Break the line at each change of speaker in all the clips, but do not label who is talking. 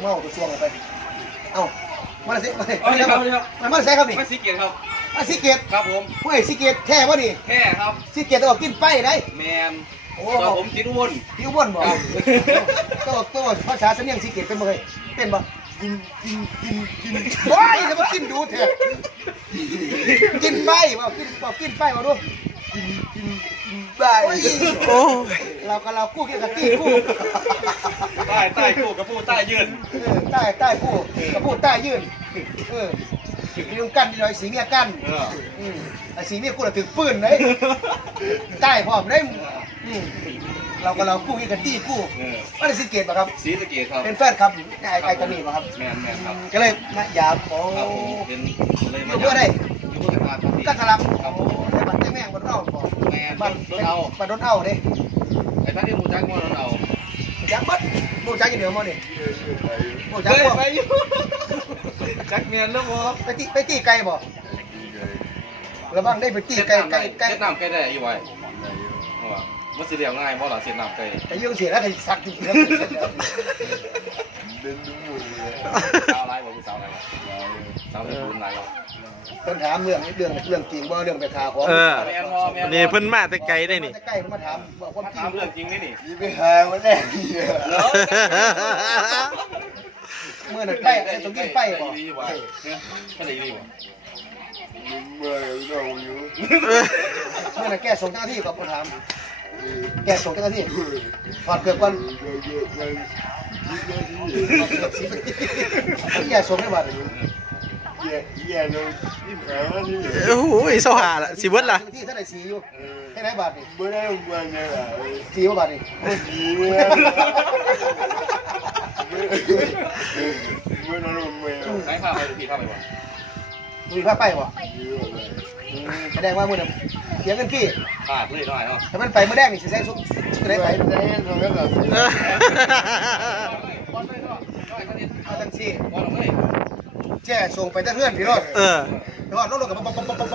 เมเาตัวช่วงไป เอามาสิมาสิมาสิครับพี่มาสิเกตครับมาสิเกตครับผมเฮ้ยสิเกตแท้ป่ะนี่แท้ครับสิเกตต้องกินไปได้
แมนโอ้ผมกินวน
กินวนบ่ตัวตัวภาษาเสียงสิเกตเป็นบ่เป็นบ่กิน กิน กินกินไปเดี๋ยวมากินดูเถอะกินไปบอกกินบอกกินไปบอกดูกินกินกินได้โอ้เราก็เราคู่กับตี้คู่
ใต้ใต้คู่กับผู้ใต้ยืน
ใต้ใต้คู่กับผู้ใต้ยืนเออถึงกั้นดีหน่อยสีเมียกั้นเออสีเมียคู่เราถึงปืนเลยใต้พร้อมได้เราก็เราคู่กันตี้คู่ว่าสีเกตป่ะครับสีเกตครับ เป็นแฟนครับไอ้ไอ้กระมีป่ะครับแมนแมนครับ ก็เลยนะยาโอเป็นเลยมาพื่อได้ก็สลับครับแม่งมันเอาแม่มันเอามันโดนเอาเด้
ไอ้ท่านที่หมูจ้างมันโดนเอา
หมูจ้างบัดหมูจ้างอยู่เดียวมั้งเด้หมูจ้างบ่ไป
ยูจ้างเมียนแล้วบ่
ไปตีไปตีไก่บ่ระวังได้ไปตีไก่ไก่
ไก่เส้นน้ำไก่ได้อยู่ไว้มันสีเหลียวง่ายเพราะหลังเสียน้ำไก่
ไอ้ยื่นเสียแล้วไอ้สักจริงเลยเพิ่นถามเรื่องเรื่องเรื่องจริงว่าเรื่องไปทาของ
นี่เพิ่นมาแต่ไกลได้นี่
ใกล้มาถาม
บอกว่าถามเรื่องจริงได้นี่
ยีไปหาวันแรกเมื่อไหร่ไปต้องกินไปบ่เนี่ยขนาดนี้เมื่อหร่าอย่แกส่งเจ้าที่กับคนถามแกส่งเจ้าที่ผ่านเกือบวันแกส่งให้บ้านอยู่
เอ้โหยสหาละสิบล่ะ
สี่บาทนี่สี่บาทนี่มีผ้าไปบ่แสดงว่ามือเสียเงินพี่
ค่าพื้นเท่าไหร่เนาะ
ถ้ามันไปเมื่อแรกนี่จะใช้ซุปจะได้ไปจะได้เงินเท่าไหร่แช่ส่งไปเพื่อนพี่รอดเออรอดรอดกับปปปปป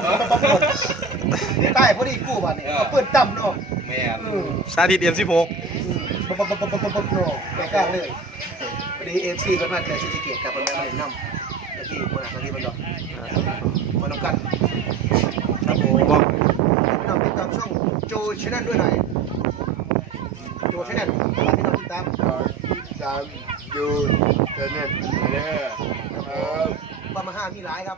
ใต้พอดีกู้บ้านนี่เปิดตั้มเนาะแม่
สาธิตเอ็มสิบหกปปปปปปปปปกป้ปเป
ยปอปีปอปมปีป็ปาปตปซปซปเปตปัปมปนปลปนปำปะปีปคปอปะปะปีปมปนปลปกปัปตปอปกปนปรปบปมป้ปตปดปาป
ชปอปโจปแปลป้ปยปนปอปโปชปนปตปดปาปตปดปาปโจปแปลปนป่ป
้าที่ร้ายครับ